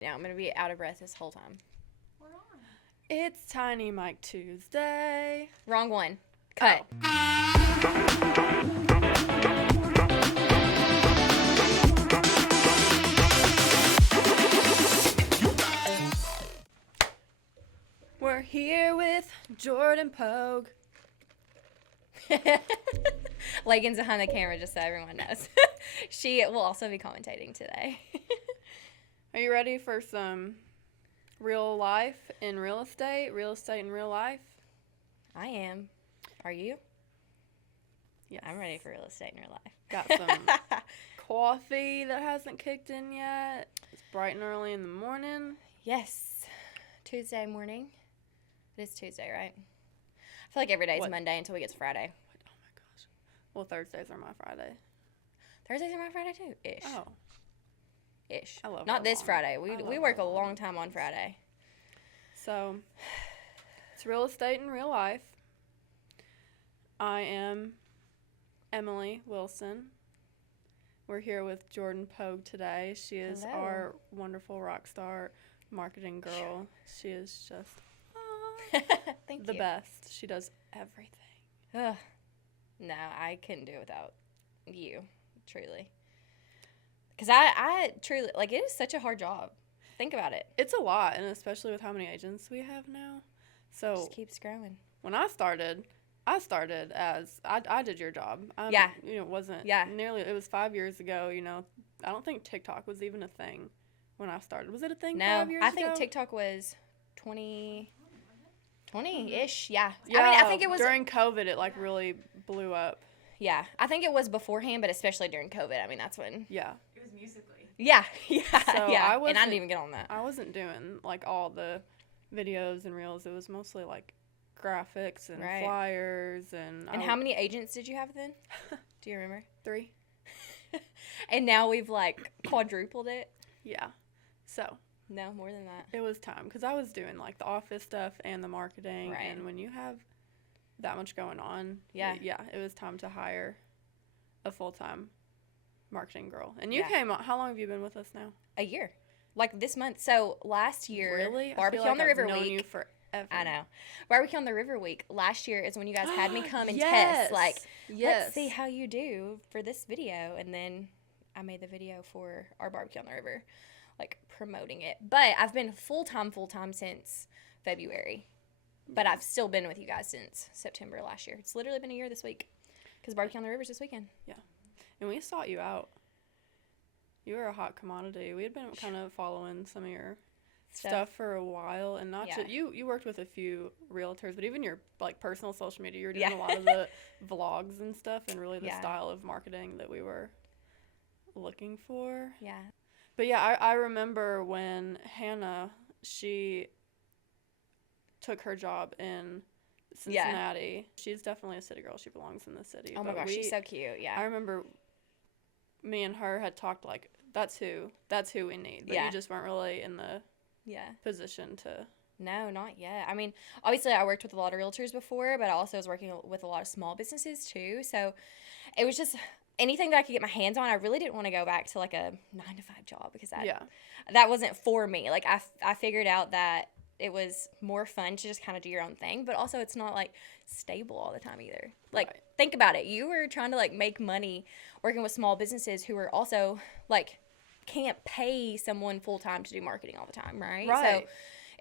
Now I'm going to be out of breath this whole time. We're on. It's Tiny Mike Tuesday. Wrong one. Cut. We're here with Jordan Pogue. Leggins behind the camera, just so everyone knows. She will also be commentating today. Are you ready for some real life in real estate in real life? I am. Are you? Yes. I'm ready for real estate in real life. Got some coffee that hasn't kicked in yet. It's bright and early in the morning. Yes. Tuesday morning. It is Tuesday, right? I feel like every day is Monday until we get to Friday. Oh my gosh. Well, Thursdays are my Friday. Thursdays are my Friday too? Ish. Oh. Ish. I love Not how this long. Friday. I We love work how a long long it time on is. Friday. So, it's real estate in real life. I am Emily Wilson. We're here with Jordan Pogue today. She is Hello. our wonderful rock star marketing girl. She is just Thank the you. best. She does everything. Ugh. No, I couldn't do it without you, truly. Because I truly, like, it is such a hard job. Think about it. It's a lot, and especially with how many agents we have now. So Just keeps growing. when I started as I did your job. Yeah. You know, it wasn't Yeah. nearly. It was 5 years ago. You know, I don't think TikTok was even a thing when I started. Was it a thing? No, 5 years I ago? think TikTok was 20-ish. Yeah. Yeah, I mean, I think it was. during COVID. It like really blew up. Yeah. I think it was beforehand, but especially during COVID. I mean, that's when. Yeah. It was Musically. Yeah. Yeah. So yeah. I And I wasn't- didn't even get on that. I wasn't doing like all the videos and reels. It was mostly like graphics and Right. flyers and. And how many agents did you have then? Do you remember? 3? And now we've like quadrupled it. Yeah. So No, more than that. it was time because I was doing like the office stuff and the marketing, Right. and when you have that much going on, Yeah. it was time to hire a full-time marketing girl. And you Yeah. came on. How long have you been with us now? A year. Like this month. So last year, Really? Barbecue I feel on the like River I've known week. you forever. I know. Barbecue on the River week. Last year is when you guys had me come and Yes. test. Like, yes. let's see how you do for this video. And then I made the video for our Barbecue on the River, like promoting it. But I've been full-time since February. But I've still been with you guys since September last year. It's literally been a year this week because Barbecue on the River is this weekend. And we sought you out. You were a hot commodity. We had been kind of following some of your stuff for a while, and not Yeah. just you worked with a few realtors, but even your like personal social media, you were doing Yeah. a lot of the vlogs and stuff, and really the Yeah. style of marketing that we were looking for. Yeah. But yeah, I remember when Hannah, she took her job in Cincinnati. She's definitely a city girl. She belongs in the city. Oh my But gosh, she's so cute. I Yeah. remember me and her had talked like that's who we need. But Yeah. you just weren't really in the Yeah. position to. No, not yet. I mean, obviously I worked with a lot of realtors before, but I also was working with a lot of small businesses too. So it was just anything that I could get my hands on. I really didn't want to go back to like a 9-to-5 job because that wasn't for me. Like I figured out that it was more fun to just kind of do your own thing, but also it's not like stable all the time either. Like Right. think about it. You were trying to like make money working with small businesses who are also like can't pay someone full time to do marketing all the time, right? Right. So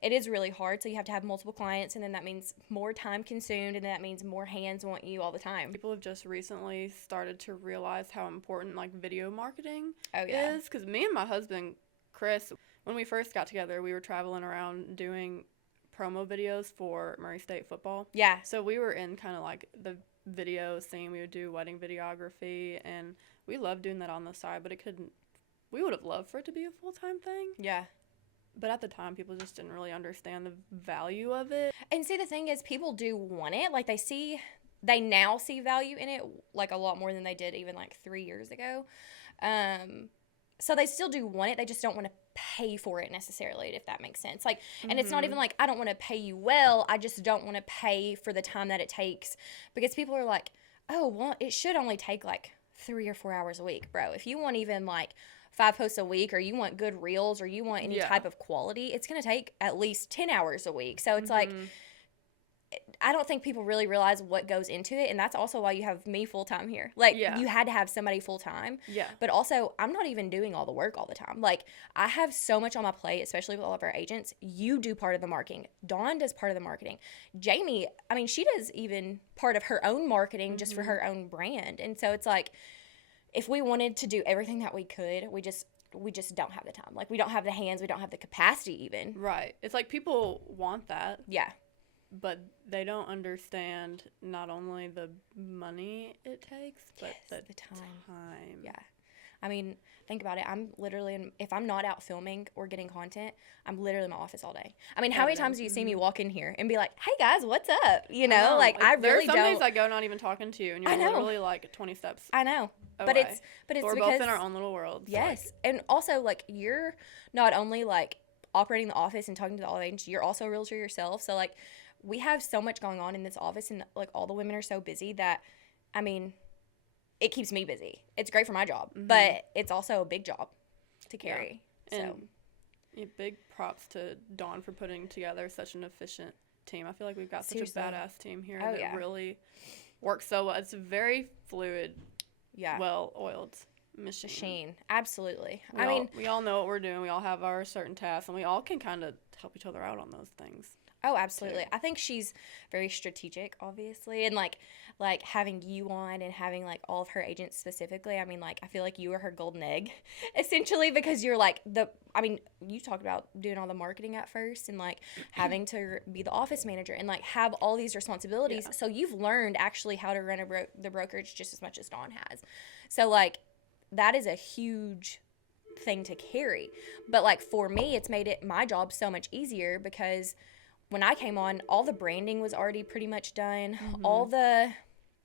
it is really hard. So you have to have multiple clients, and then that means more time consumed, and then that means more hands want you all the time. People have just recently started to realize how important like video marketing Oh yeah. is. Because me and my husband Chris, when we first got together, we were traveling around doing promo videos for Murray State football. Yeah. So we were in kind of like the video scene. We would do wedding videography, and we loved doing that on the side, but we would have loved for it to be a full-time thing. Yeah. But at the time, people just didn't really understand the value of it. And see, the thing is, people do want it. Like, they now see value in it, like, a lot more than they did even, like, 3 years ago. So they still do want it. They just don't want to pay for it necessarily, if that makes sense. Like, and it's not even like, I don't want to pay you well. I just don't want to pay for the time that it takes. Because people are like, oh, well, it should only take, like, 3 or 4 hours a week, bro. If you want even, like, 5 posts a week, or you want good reels, or you want any Yeah. type of quality, it's going to take at least 10 hours a week. So it's like, I don't think people really realize what goes into it. And that's also why you have me full time here. Like, Yeah. you had to have somebody full time. Yeah. But also, I'm not even doing all the work all the time. Like, I have so much on my plate, especially with all of our agents. You do part of the marketing. Dawn does part of the marketing. Jamie, I mean, she does even part of her own marketing just for her own brand. And so it's like, if we wanted to do everything that we could, we just don't have the time. Like, we don't have the hands. We don't have the capacity even. Right. It's like people want that. Yeah. But they don't understand not only the money it takes, but the time. Yeah. I mean, think about it. I'm literally, if I'm not out filming or getting content, I'm literally in my office all day. I mean, how many times do you see me walk in here and be like, hey guys, what's up? You know, like I really don't. There are some days I go not even talking to you, and you're literally like 20 steps I know. away. But it's we're because both in our own little worlds. Yes. Like, and also, like, you're not only like operating the office and talking to all the agents, you're also a realtor yourself. So like, we have so much going on in this office, and like all the women are so busy that, I mean, it keeps me busy. It's great for my job, but it's also a big job to carry. Yeah. So, and big props to Dawn for putting together such an efficient team. I feel like we've got such a badass team here that really works so well. It's a very fluid, well-oiled machine. Absolutely. We all know what we're doing. We all have our certain tasks, and we all can kind of help each other out on those things. Oh, absolutely. I think she's very strategic, obviously, and like having you on and having like all of her agents specifically. I mean, like, I feel like you are her golden egg, essentially, because you're like you talked about doing all the marketing at first and like having to be the office manager and like have all these responsibilities. Yeah. So you've learned actually how to run the brokerage just as much as Dawn has. So like, that is a huge thing to carry. But like, for me, it's made my job so much easier because when I came on, all the branding was already pretty much done. All the,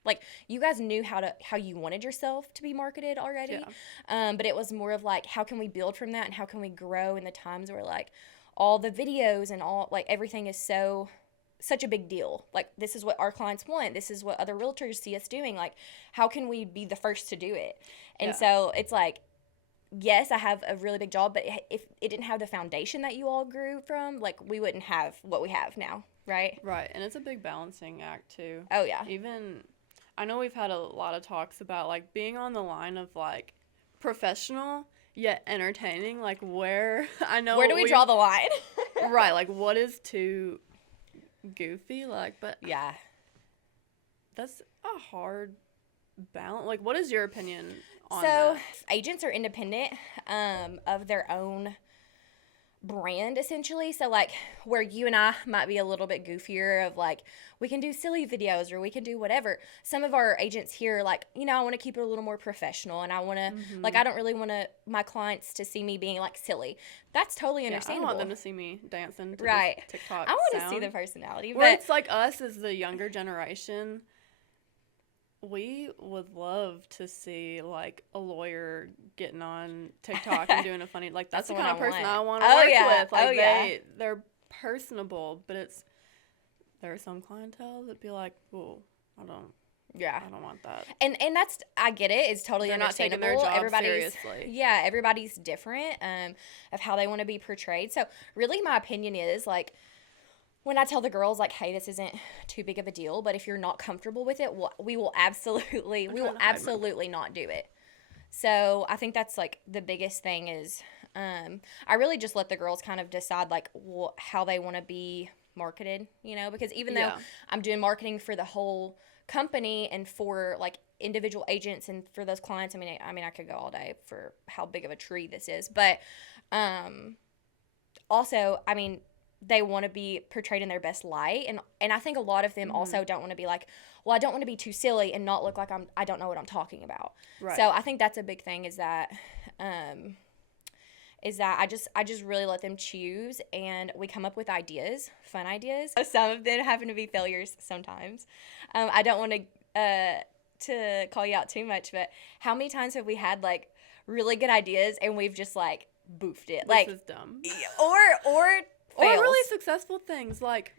like, you guys knew how you wanted yourself to be marketed already. Yeah. But it was more of like, how can we build from that and how can we grow in the times where like all the videos and all, like, everything is such a big deal. Like, this is what our clients want. This is what other realtors see us doing. Like, how can we be the first to do it? And so it's like, yes, I have a really big job, but if it didn't have the foundation that you all grew from, like, we wouldn't have what we have now, right? Right, and it's a big balancing act, too. Oh, yeah. Even, I know we've had a lot of talks about, like, being on the line of, like, professional yet entertaining, like, where do we draw the line? Right, like, what is too goofy, like, but yeah, that's a hard balance. Like, what is your opinion on so that? Agents are independent of their own brand, essentially. So like, where you and I might be a little bit goofier of like, we can do silly videos or we can do whatever, some of our agents here, like, you know, I want to keep it a little more professional, and I want to like, I don't really want my clients to see me being like silly. That's totally understandable. I don't want them to see me dancing to right. this TikTok I want sound. to see the personality, where but it's like us as the younger generation, we would love to see, like, a lawyer getting on TikTok and doing a funny, like, that's the kind of person I want to work with. Like, they're personable, but there are some clientele that'd be like, oh, I don't want that. And that's, I get it. It's totally understandable. They're not taking their job seriously. Yeah, everybody's different of how they want to be portrayed. So really, my opinion is, like, when I tell the girls, like, hey, this isn't too big of a deal, but if you're not comfortable with it, we will absolutely not do it. So I think that's, like, the biggest thing is I really just let the girls kind of decide, like, how they want to be marketed, you know, because even though I'm doing marketing for the whole company and for, like, individual agents and for those clients, I mean, I could go all day for how big of a tree this is, but also, I mean, they want to be portrayed in their best light. And I think a lot of them also don't want to be like, well, I don't want to be too silly and not look like I don't know what I'm talking about. Right. So I think that's a big thing is that I just really let them choose, and we come up with ideas, fun ideas. Some of them happen to be failures sometimes. I don't want to call you out too much, but how many times have we had, like, really good ideas and we've just, like, boofed it? This is dumb. Or Or really successful things, like,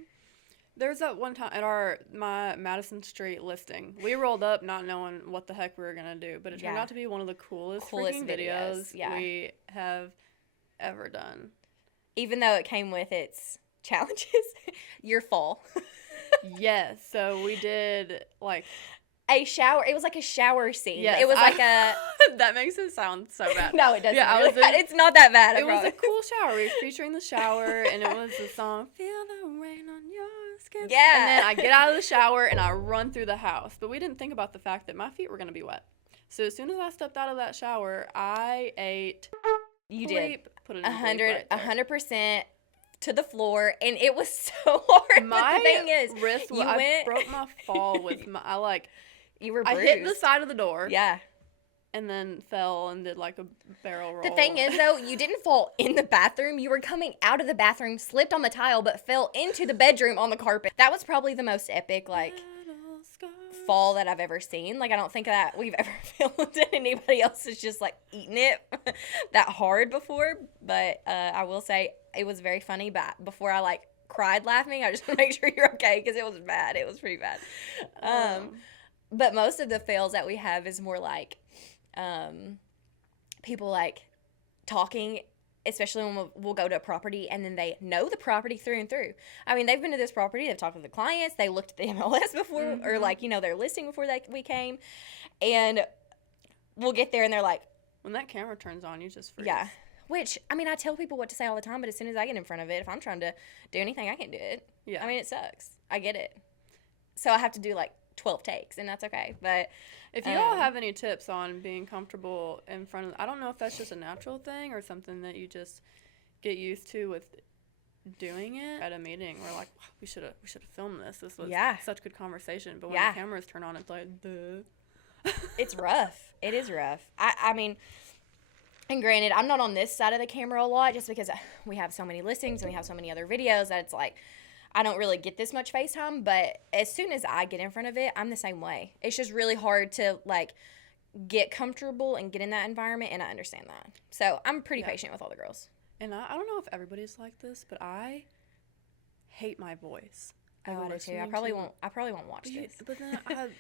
There's that one time at my Madison Street listing. We rolled up not knowing what the heck we were gonna do, but it turned out to be one of the coolest freaking videos we have ever done. Even though it came with its challenges, your fall. Yes, so we did like a shower. It was like a shower scene. Yes, it was like a. That makes it sound so bad. No, it doesn't. Yeah, it's not that bad. It was a cool shower. We were featuring the shower, and it was the song "Feel the Rain on Your Skin." Yeah. And then I get out of the shower and I run through the house, but we didn't think about the fact that my feet were gonna be wet. So as soon as I stepped out of that shower, I ate. You did. Put it 100% to the floor, and it was so hard. My but the thing is, wrist. I broke my fall with my. You were bruised. I hit the side of the door. Yeah. And then fell and did like a barrel roll. The thing is, though, you didn't fall in the bathroom. You were coming out of the bathroom, slipped on the tile, but fell into the bedroom on the carpet. That was probably the most epic, fall that I've ever seen. I don't think that we've ever filmed it. Anybody else has just, eaten it that hard before. But I will say it was very funny. But before I, cried laughing, I just want to make sure you're okay because it was bad. It was pretty bad. But most of the fails that we have is more people talking, especially when we'll go to a property and then they know the property through and through. I mean, they've been to this property, they've talked with the clients, they looked at the MLS before, or their listing before we came, and we'll get there and they're like, when that camera turns on, you just freeze. Yeah. Which, I mean, I tell people what to say all the time, but as soon as I get in front of it, if I'm trying to do anything, I can't do it. Yeah. I mean, it sucks. I get it. So I have to do 12 takes, and that's okay. But if you all have any tips on being comfortable in front of, I don't know if that's just a natural thing or something that you just get used to with doing it at a meeting. We're like, wow, we should have filmed this. This was such good conversation. But when the cameras turn on, it's like, duh. It's rough. It is rough. I mean, and granted, I'm not on this side of the camera a lot just because we have so many listings and we have so many other videos that it's I don't really get this much FaceTime, but as soon as I get in front of it, I'm the same way. It's just really hard to, get comfortable and get in that environment, and I understand that. So I'm pretty patient with all the girls. And I don't know if everybody's like this, but I hate my voice. Oh, I do too. I probably won't watch this. But then I have,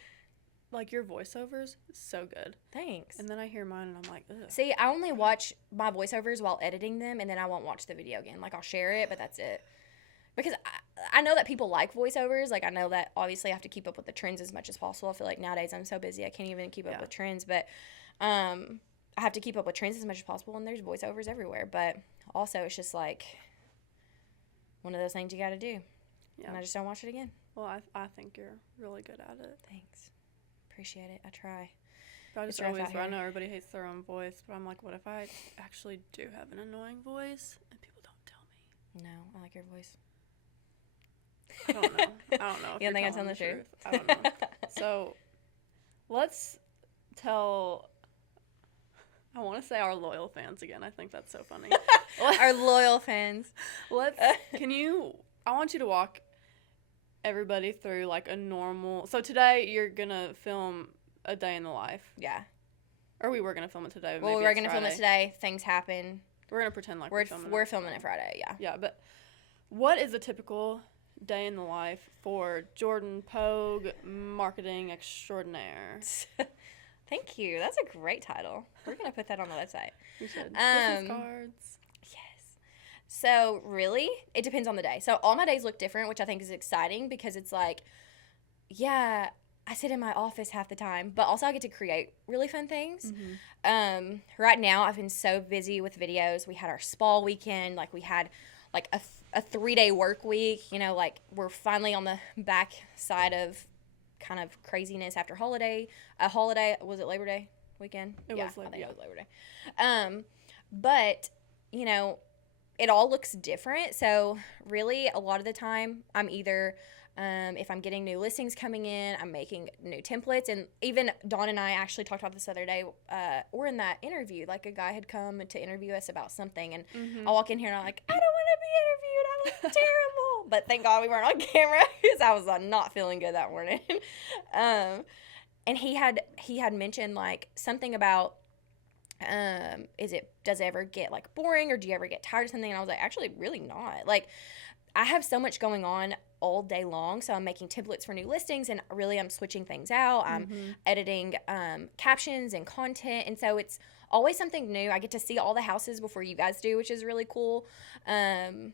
your voiceovers, so good. Thanks. And then I hear mine, and I'm like, ugh. See, I only watch my voiceovers while editing them, and then I won't watch the video again. I'll share it, but that's it. Because I know that people like voiceovers. I know that obviously I have to keep up with the trends as much as possible. I feel like nowadays I'm so busy I can't even keep up with trends. But I have to keep up with trends as much as possible, and there's voiceovers everywhere. But also it's just one of those things you got to do. Yeah. And I just don't watch it again. Well, I think you're really good at it. Thanks. Appreciate it. I try. But I just always, I know everybody hates their own voice, but I'm like, what if I actually do have an annoying voice and people don't tell me? No, I like your voice. I don't know. I don't know if you don't think I'm telling the truth? I don't know. So, let's tell, I want to say our loyal fans again. I think that's so funny. Our loyal fans. I want you to walk everybody through a normal, so today you're going to film a day in the life. Yeah. Or we were going to film it today. Well, we were going to film it today. Things happen. We're going to pretend like we're filming it Friday, yeah. Yeah, but what is a typical day in the life for Jordan Pogue, marketing extraordinaire? Thank you. That's a great title. We're going to put that on the website. We should. Business cards. Yes. So, really, it depends on the day. So, all my days look different, which I think is exciting because it's I sit in my office half the time, but also I get to create really fun things. Mm-hmm. Right now, I've been so busy with videos. We had our spa weekend. We had a 3-day work week. We're finally on the back side of kind of craziness after holiday. Was it Labor Day weekend? It was Labor Day. But, it all looks different. So, really, a lot of the time, I'm either... if I'm getting new listings coming in, I'm making new templates. And even Dawn and I actually talked about this the other day, or in that interview, a guy had come to interview us about something. And I walk in here and I'm like, I don't want to be interviewed. I look terrible. But thank God we weren't on camera because I was not feeling good that morning. And he had mentioned something about, does it ever get boring or do you ever get tired of something? And I was like, actually really not. I have so much going on all day long. So I'm making templates for new listings, and really I'm switching things out. I'm editing captions and content. And so it's always something new. I get to see all the houses before you guys do, which is really cool. And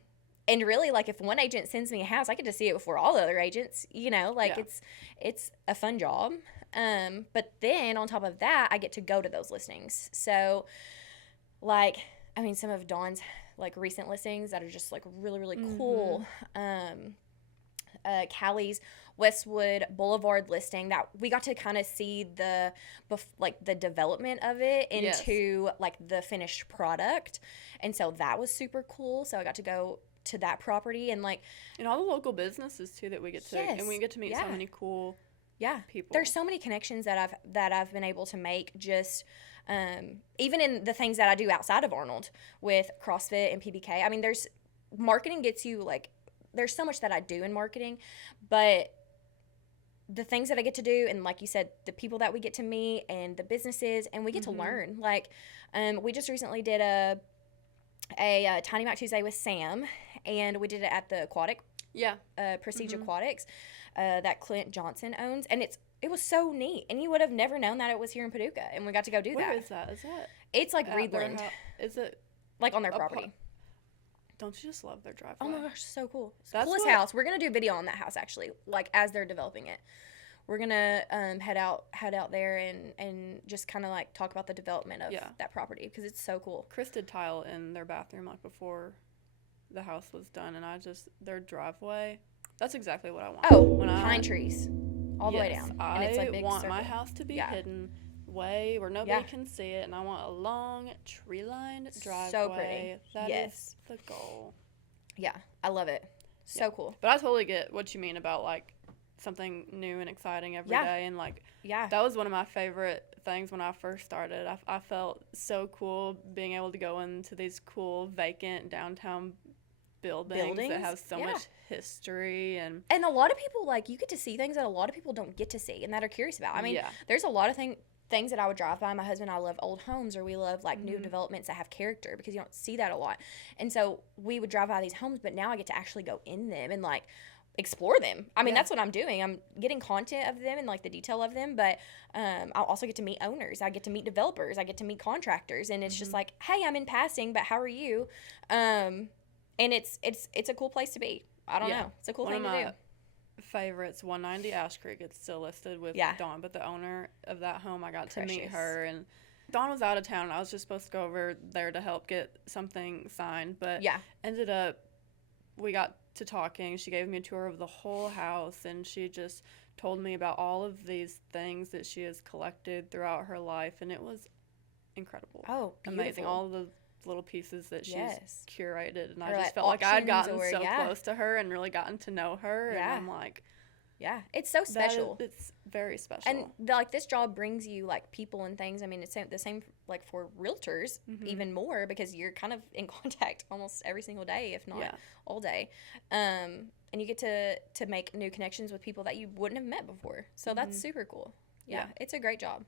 really, like, if one agent sends me a house, I get to see it before all the other agents, like it's a fun job. But then on top of that, I get to go to those listings. So, like, I mean, some of Dawn's, like, recent listings that are just, like, really, really cool. Callie's Westwood Boulevard listing, that we got to kind of see the development of it into like the finished product, and so that was super cool. So I got to go to that property, and all the local businesses too that we get to, and we get to meet so many cool people. There's so many connections that I've been able to make, just even in the things that I do outside of Arnold with CrossFit and PBK. I mean, marketing gets you, like, there's so much that I do in marketing, but the things that I get to do, and like you said, the people that we get to meet and the businesses, and we get to learn. Like, we just recently did a Tiny Mac Tuesday with Sam, and we did it at the aquatic, Prestige Aquatics, that Clint Johnson owns, and it was so neat, and you would have never known that it was here in Paducah, and we got to go do that. Where is that? Is that? It's like Reedland. Is it? Like on their property. Don't you just love their driveway? Oh my gosh, so cool. It's the coolest house. We're going to do a video on that house, actually, like, as they're developing it. We're going to head out there and just kind of, like, talk about the development of that property, because it's so cool. Chris did tile in their bathroom, like, before the house was done, and their driveway, that's exactly what I want. Oh, pine trees all the way down. And it's like big want circle. My house to be hidden way where nobody can see it, and I want a long tree-lined driveway. So pretty. That is the goal. Yeah, I love it. So cool. But I totally get what you mean about, like, something new and exciting every day, and, like, that was one of my favorite things when I first started. I felt so cool being able to go into these cool vacant downtown buildings that have so much history, and a lot of people, like, you get to see things that a lot of people don't get to see and that are curious about. I mean, there's a lot of things that I would drive by. My husband and I love old homes, or we love, like, new developments that have character, because you don't see that a lot. And so we would drive by these homes, but now I get to actually go in them and, like, explore them. I mean, that's what I'm doing. I'm getting content of them and, like, the detail of them, but I'll also get to meet owners. I get to meet developers. I get to meet contractors, and it's just like, hey, I'm in passing, but how are you? And it's a cool place to be. I don't know. It's a cool thing to do. Favorites, 190 Ash Creek. It's still listed with Dawn, but the owner of that home, I got to meet her, and Dawn was out of town. I was just supposed to go over there to help get something signed, but ended up, we got to talking. She gave me a tour of the whole house, and she just told me about all of these things that she has collected throughout her life, and it was incredible. Oh, beautiful. Amazing. All the little pieces that she's curated, and I just felt like I had gotten so close to her and really gotten to know her, and I'm like, it's so special. It's very special. And like, this job brings you, like, people and things. I mean, it's the same like for realtors, even more, because you're kind of in contact almost every single day, if not all day, and you get to make new connections with people that you wouldn't have met before. So that's super cool. It's a great job.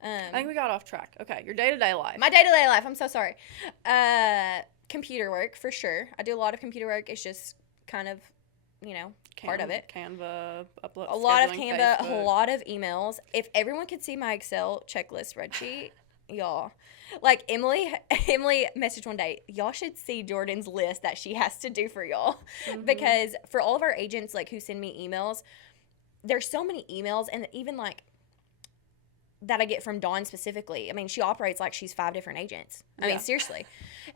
I think we got off track. Okay, your day-to-day life. My day-to-day life. I'm so sorry. Computer work, for sure. I do a lot of computer work. It's just kind of, part of it. Canva, upload, a lot of Canva, Facebook. A lot of emails. If everyone could see my Excel checklist spreadsheet, y'all. Like, Emily messaged one day, y'all should see Jordan's list that she has to do for y'all. Because for all of our agents, like, who send me emails, there's so many emails, and even, like, that I get from Dawn specifically. I mean, she operates like she's 5 different agents. I mean, seriously.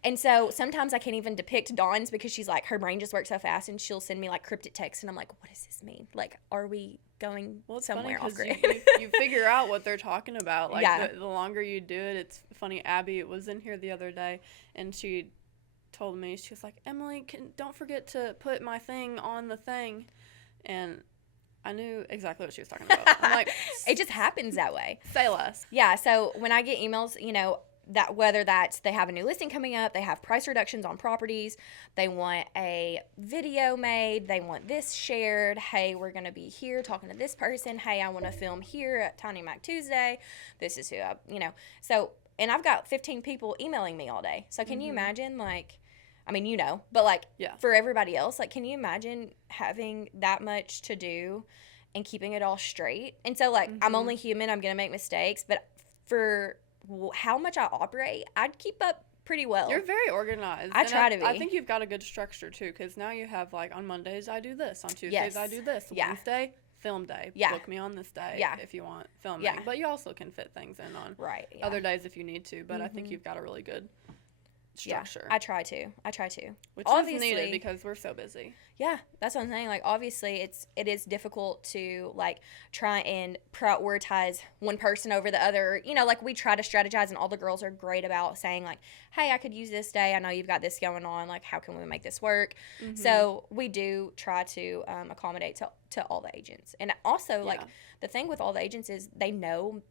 And so sometimes I can't even depict Dawn's, because she's like, her brain just works so fast, and she'll send me, like, cryptic text, and I'm like, what does this mean? Like, are we going somewhere off grid? You figure out what they're talking about. Like, the longer you do it, it's funny. Abby was in here the other day, and she told me, she was like, Emily, don't forget to put my thing on the thing. And I knew exactly what she was talking about. I'm like, it just happens that way. Say less. Yeah, so when I get emails, that whether that's they have a new listing coming up, they have price reductions on properties, they want a video made, they want this shared, hey, we're going to be here talking to this person, hey, I want to film here at Tiny Mac Tuesday, this is who so, and I've got 15 people emailing me all day. So can you imagine, like, I mean, but like Yeah. for everybody else, like, can you imagine having that much to do and keeping it all straight? And so, like, I'm only human. I'm going to make mistakes. But for how much I operate, I'd keep up pretty well. You're very organized. I try to be. I think you've got a good structure, too, because now you have, like, on Mondays, I do this. On Tuesdays, I do this. Yeah. Wednesday, film day. Yeah. Book me on this day if you want filming. Yeah. But you also can fit things in on yeah. other days if you need to. But I think you've got a really good structure. I try to. Which obviously, is needed because we're so busy. Yeah, that's what I'm saying. Like, obviously, it is difficult to, like, try and prioritize one person over the other. Like, we try to strategize, and all the girls are great about saying, like, hey, I could use this day. I know you've got this going on. Like, how can we make this work? So we do try to accommodate to all the agents. And also, like, the thing with all the agents is they know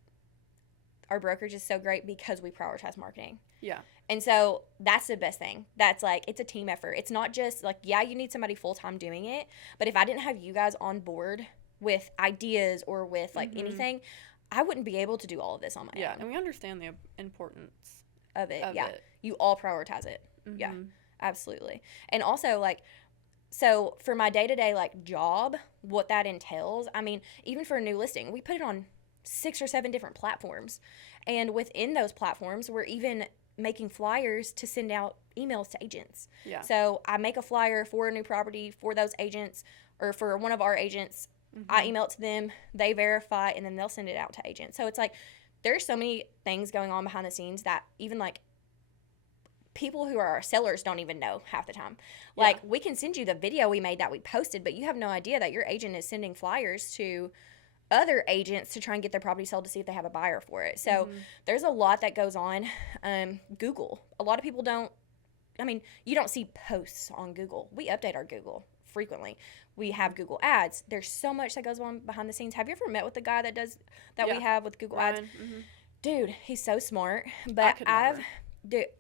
our brokerage is so great because we prioritize marketing. Yeah. And so that's the best thing. That's like, it's a team effort. It's not just like, yeah, you need somebody full-time doing it. But if I didn't have you guys on board with ideas or with like anything, I wouldn't be able to do all of this on my own. Yeah. And we understand the importance of it. You all prioritize it. Yeah, absolutely. And also, like, so for my day-to-day like job, what that entails, I mean, even for a new listing, we put it on 6 or 7 different platforms. And within those platforms, we're even making flyers to send out emails to agents. Yeah. So I make a flyer for a new property for those agents or for one of our agents. I email it to them, they verify, and then they'll send it out to agents. So it's like there's so many things going on behind the scenes that even like people who are our sellers don't even know half the time. Like, we can send you the video we made that we posted, but you have no idea that your agent is sending flyers to other agents to try and get their property sold to see if they have a buyer for it. So there's a lot that goes on. Google. A lot of people you don't see posts on Google. We update our Google frequently. We have Google ads. There's so much that goes on behind the scenes. Have you ever met with the guy that we have with Google ads? Dude, he's so smart. But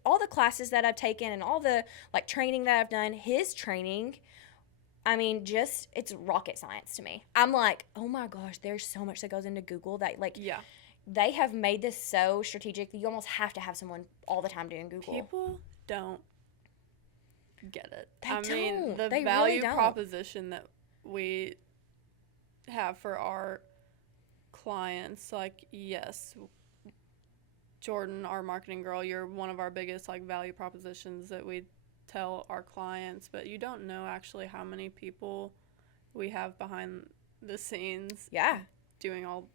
all the classes that I've taken and all the like training that I've done, his training, I mean, it's rocket science to me. I'm like, oh my gosh, there's so much that goes into Google that, like, they have made this so strategic that you almost have to have someone all the time doing Google. People don't get it. The value proposition that we have for our clients, like, yes, Jordan, our marketing girl, you're one of our biggest, like, value propositions that we tell our clients, but you don't know actually how many people we have behind the scenes doing all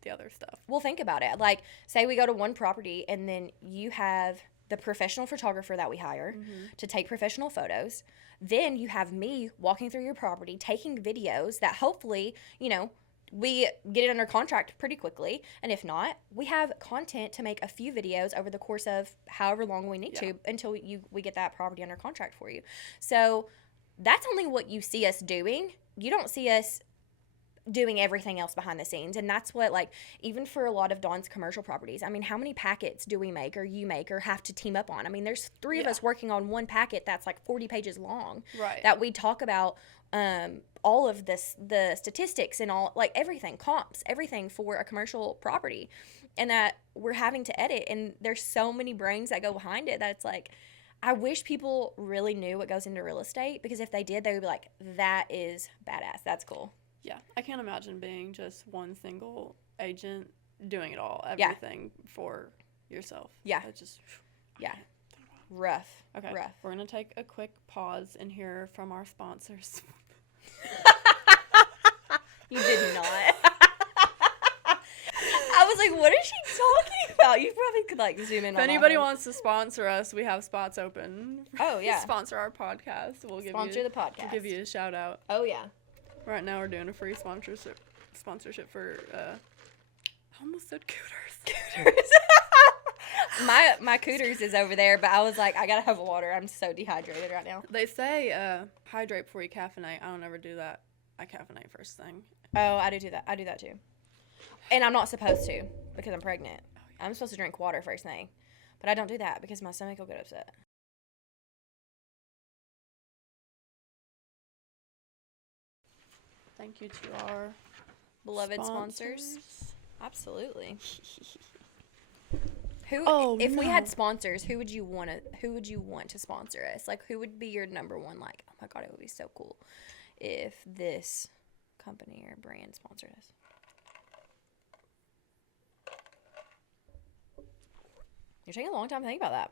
the other stuff. Well, think about it. Like, say we go to one property and then you have the professional photographer that we hire to take professional photos. Then you have me walking through your property, taking videos that hopefully, we get it under contract pretty quickly. And if not, we have content to make a few videos over the course of however long we need to until we get that property under contract for you. So that's only what you see us doing. You don't see us doing everything else behind the scenes. And that's what, like, even for a lot of Dawn's commercial properties, I mean, how many packets do we make or you make or have to team up on? I mean, there's 3 of us working on one packet that's like 40 pages long that we talk about all of the statistics and all, like, everything, comps, everything for a commercial property, and that we're having to edit. And there's so many brains that go behind it that it's like, I wish people really knew what goes into real estate, because if they did, they would be like, that is badass. That's cool. Yeah. I can't imagine being just one single agent doing it all, everything for yourself. Yeah. It's just, rough. Okay. Rough. We're going to take a quick pause and hear from our sponsors. You did not. I was like, what is she talking about? You probably could, like, zoom in on If anybody wants to sponsor us, we have spots open. Oh, yeah. Sponsor our podcast. We'll give Sponsor the podcast. We'll give you a shout out. Oh, yeah. Right now we're doing a free sponsorship for I almost said cooters. My cooters is over there, but I was like, I gotta have water. I'm so dehydrated right now. They say hydrate before you caffeinate. I don't ever do that. I caffeinate first thing. Oh, I do that. I do that too. And I'm not supposed to because I'm pregnant. Oh, yeah. I'm supposed to drink water first thing. But I don't do that because my stomach will get upset. Thank you to our beloved sponsors. Absolutely. If we no. had sponsors, who would you want to sponsor us? Like, who would be your number one? Like, oh my God, it would be so cool if this company or brand sponsored us. You're taking a long time to think about that.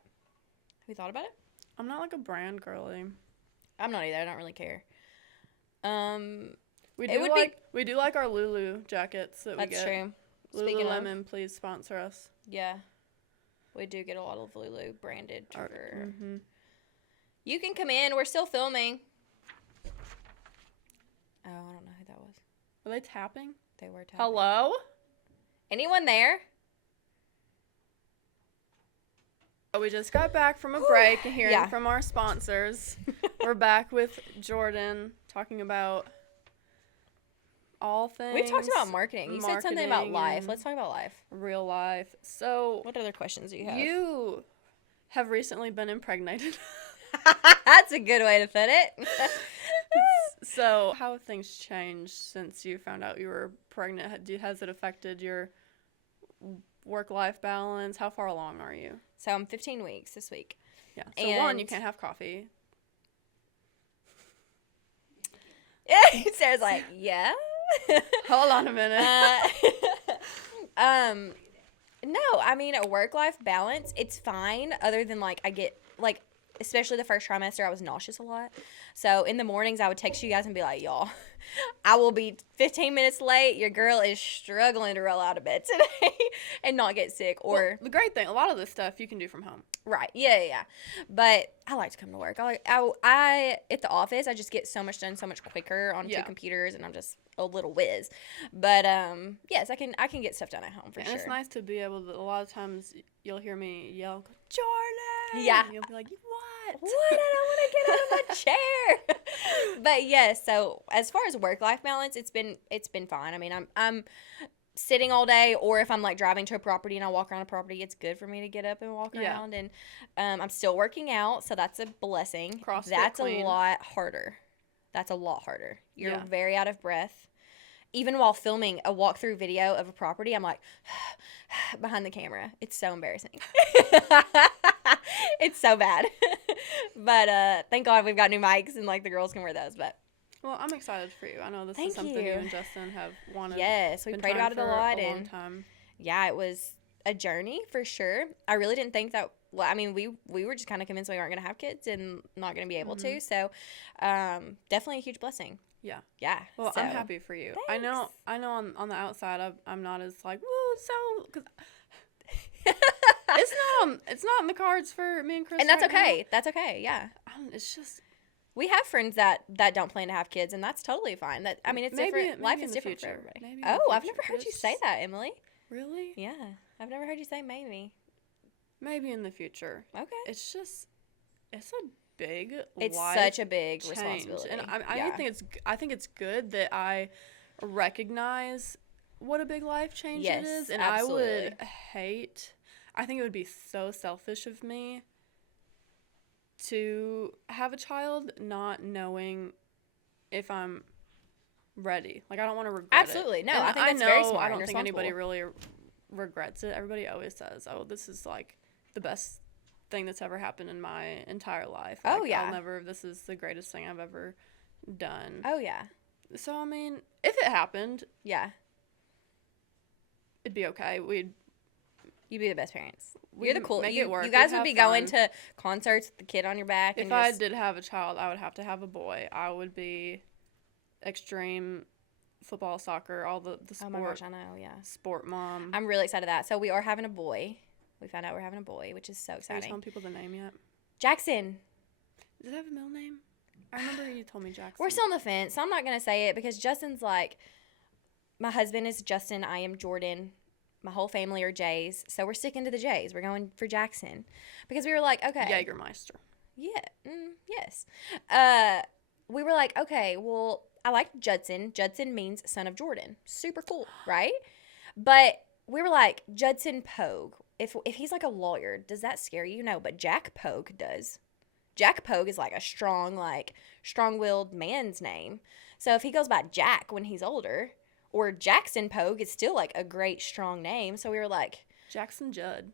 Have you thought about it? I'm not like a brand girly. I'm not either. I don't really care. We It would be- we do like our Lulu jackets that we That's get. true. Speaking of, Lululemon, please sponsor us. yeah, we do get a lot of Lulu branded. Mm-hmm. You can come in. We're still filming. Oh, I don't know who that was. Are they tapping? They were tapping. Hello? Anyone there? We just got back from a break and hearing Yeah. from our sponsors. We're back with Jordan talking about all things. We've talked about marketing. You said something about life. and Let's talk about life. real life. So, What other questions do you have? you have recently been impregnated. That's a good way to put it. So, how have things changed since you found out you were pregnant? Has it affected your work-life balance? How far along are you? So I'm 15 weeks this week. Yeah. So, one, you And- can't have coffee. Sarah's like, yeah. Hold on a minute. No, I mean, a work-life balance, it's fine, other than, like, I get, like, especially the first trimester, I was nauseous a lot. So in the mornings, I would text you guys and be like, y'all, I will be 15 minutes late. Your girl is struggling to roll out of bed today and not get sick. Or Well, the great thing, a lot of this stuff you can do from home. right, yeah. But I like to come to work. I at the office, I just get so much done so much quicker on two Yeah. computers, and I'm just a little whiz. But yes, I can get stuff done at home for And sure. it's nice to be able to, a lot of times you'll hear me yell, Jordan! Yeah. And you'll be like, what? What? I don't want to get out of my chair. But yes, so as far as work-life balance, it's been fine. I mean, I'm sitting all day, or if I'm like driving to a property and I walk around a property, it's good for me to get up and walk Yeah. around. And I'm still working out, so that's a blessing. CrossFit That's queen. a lot harder. You're Yeah. very very out of breath. Even while filming a walkthrough video of a property, I'm like behind the camera. It's so embarrassing. It's so bad. But thank God we've got new mics and like the girls can wear those. But Well, I'm excited for you. I know this Thank is something you you. and Justin have wanted. yes, we been prayed trying about it a for lot, a long and time. yeah, it was a journey for sure. I really didn't think that. Well, I mean, we were just kind of convinced we weren't going to have kids and not going to be able to. So, definitely a huge blessing. Yeah. Yeah. Well, so, I'm happy for you. I know on the outside I'm not as like, woo, so, because it's not in the cards for me and Chris. and that's right now. okay. That's okay. Yeah. It's just We have friends that don't plan to have kids, and that's totally fine. That I mean, it's different. Life maybe is in the different for future. everybody. Maybe in the Oh, I've future, never heard but you it's say just- that, Emily. Really? Yeah, I've never heard you say maybe. Maybe in the future. Okay. It's a big It's life such a big change. responsibility. And yeah. I think it's good that I recognize what a big life change Yes, it is. And absolutely. I think it would be so selfish of me to have a child not knowing if I'm ready. Like, I don't want to regret Absolutely. it. No, And I think that's very know smart I don't and think anybody responsible. really regrets it. Everybody always says, oh, this is like the best thing that's ever happened in my entire life. Oh, Like, yeah. this is the greatest thing I've ever done. Oh yeah. So, I mean, if it happened, Yeah. it'd be okay. You'd be the best parents. We'd You're the cool. make You, it work. you guys We'd would be have going fun. to concerts with the kid on your back. If and I just, did have a child, I would have to have a boy. I would be extreme football, soccer, all the oh sport, my gosh, I know. Yeah. sport mom. I'm really excited that. So we are having a boy. We found out we're having a boy, which is so Are you exciting. telling people the name yet? Jackson. Does it have a middle name? I remember you told me Jackson. We're still on the fence. So I'm not gonna say it because Justin's like, my husband is Justin. I am Jordan. My whole family are Jays. So we're sticking to the Jays. We're going for Jackson because we were like, okay. Jägermeister. Yeah. Yes. We were like, okay, well, I like Judson. Judson means son of Jordan. Super cool, right? But we were like, Judson Pogue. If he's like a lawyer, does that scare you? No, but Jack Pogue does. Jack Pogue is like a strong-willed man's name. So if he goes by Jack when he's older, or Jackson Pogue is still like a great, strong name. So we were like, Jackson Judd.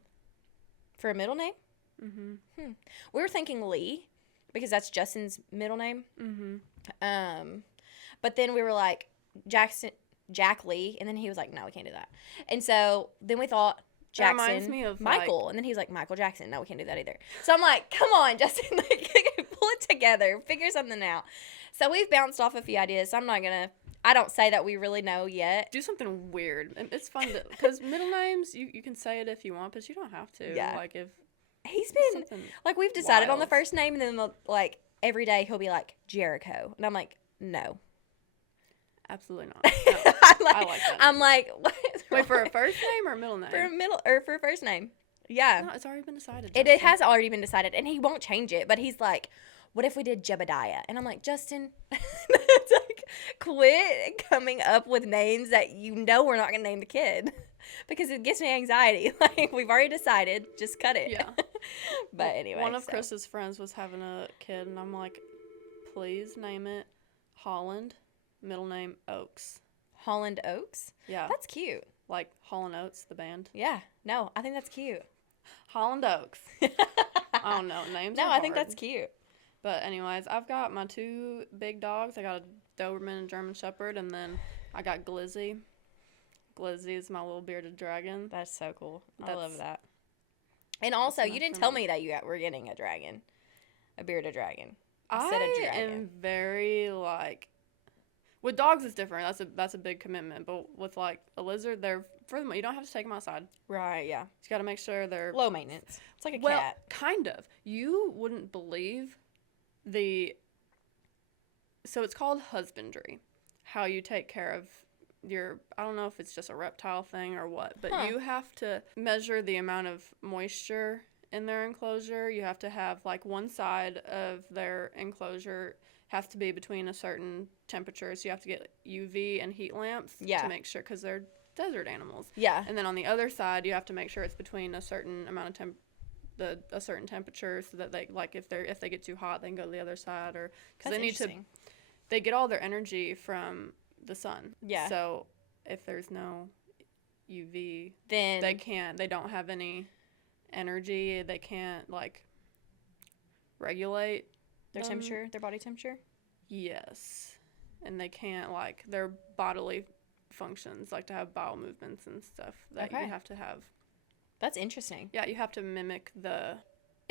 For a middle name? Mm-hmm. We were thinking Lee because that's Justin's middle name. Mm-hmm. But then we were like, Jack Lee. And then he was like, no, we can't do that. And so then we thought That reminds Jackson, me of, Michael. And then he was like, Michael Jackson. No, we can't do that either. So I'm like, come on, Justin. Like, pull it together. Figure something out. So we've bounced off a few ideas. So I'm not going to. I don't say that we really know yet. Do something weird. And it's fun to, because middle names, you can say it if you want, but you don't have to. Yeah. Like, if He's been, something like, we've decided on the wild. first name, and then, like, every day he'll be like, Jericho. And I'm like, no. Absolutely not. No. I like that. I'm like, what? Wait, for a first name or a middle name? For a first name. Yeah. No, it's already been decided. It Justin. has already been decided, and he won't change it. But he's like, what if we did Jebediah? And I'm like, Justin, it's like, quit coming up with names that you know we're not going to name the kid. Because it gives me anxiety. Like, we've already decided. Just cut it. Yeah. But anyway. One of Chris's friends was having a kid, and I'm like, please name it Holland, middle name Oaks. Holland Oaks? Yeah. That's cute. Like Hall & Oates, the band. Yeah. No, I think that's cute. Holland Oaks. I don't know. Names No, are I think hard. that's cute. But anyways, I've got my 2 big dogs. I got a Doberman and German Shepherd, and then I got Glizzy. Glizzy is my little bearded dragon. That's so cool. I That's- love that. And also, enough you didn't for tell me. me that you were getting a dragon. A bearded dragon. Instead of I dragon. am very, like, with dogs it's different. That's a big commitment. But with, like, a lizard, they're, for the most, you don't have to take them outside. Right, yeah. You got to make sure they're Low maintenance. It's like a well, cat. kind of. You wouldn't believe so it's called husbandry. How you take care of I don't know if it's just a reptile thing or what, but Huh. you have to measure the amount of moisture in their enclosure. You have to have, like, one side of their enclosure has to be between a certain temperature. So you have to get UV and heat lamps Yeah. to make sure, because they're desert animals. Yeah. And then on the other side, you have to make sure it's between a certain amount of a certain temperature, so that they, like, if they get too hot, they can go to the other side, or because they get all their energy from the sun. Yeah. So if there's no UV, Then they don't have any energy. They can't, like, regulate their them. temperature, their body temperature. Yes. And they can't, like, their bodily functions, like to have bowel movements and stuff that Okay. you have to have. That's interesting. Yeah, you have to mimic the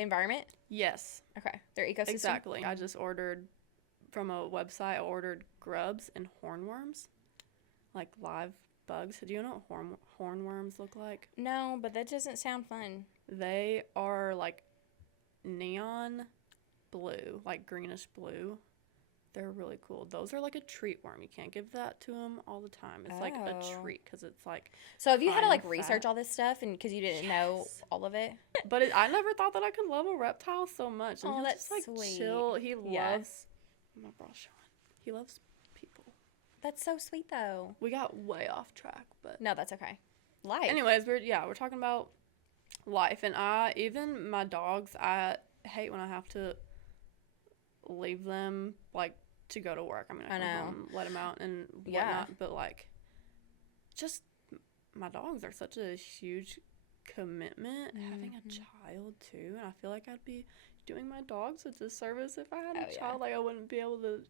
Environment. yes. Okay. Their ecosystem. Exactly. I just ordered from a website. I ordered grubs and hornworms, like live bugs. Do you know what hornworms look like? No, but that doesn't sound fun. They are like neon blue, like greenish blue. They're really cool. Those are like a treat worm. You can't give that to them all the time. It's like a Oh. treat because it's like. So have you had to High like in research fat. all this stuff, and because you didn't know Yes. all of it? But I never thought that I could love a reptile so much. And Oh, he'll that's just, like, sweet. chill. He Yeah. loves. My bra showing. He loves people. That's so sweet, though. We got way off track, but No, that's okay. Life. anyways, we're talking about life, and even my dogs, I hate when I have to leave them, like, to go to work. I mean, I I come know. home, let them out and whatnot, Yeah. but, like, just my dogs are such a huge commitment. Having a child too, and I feel like I'd be doing my dogs a disservice if I had Oh, a yeah. child. Like, I wouldn't be able to